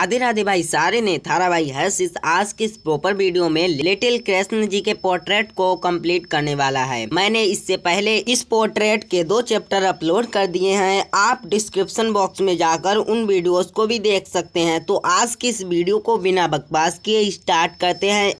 राधे राधे भाई सारे ने थारा भाई हर्ष इस आज के इस प्रॉपर वीडियो में लिटिल कृष्ण जी के पोर्ट्रेट को कंप्लीट करने वाला है। मैंने इससे पहले इस पोर्ट्रेट के 2 चैप्टर अपलोड कर दिए हैं, आप डिस्क्रिप्शन बॉक्स में जाकर उन वीडियोस को भी देख सकते हैं। तो आज की इस वीडियो को बिना बकवास किए स्टार्ट करते हैं।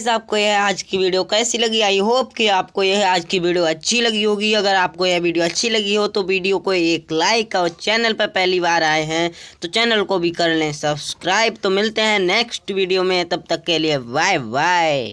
गाइस, आपको यह आज की वीडियो कैसी लगी? आई होप कि आपको यह आज की वीडियो अच्छी लगी होगी। अगर आपको यह वीडियो अच्छी लगी हो तो वीडियो को एक लाइक, और चैनल पर पहली बार आए हैं तो चैनल को भी कर लें सब्सक्राइब। तो मिलते हैं नेक्स्ट वीडियो में, तब तक के लिए बाय बाय।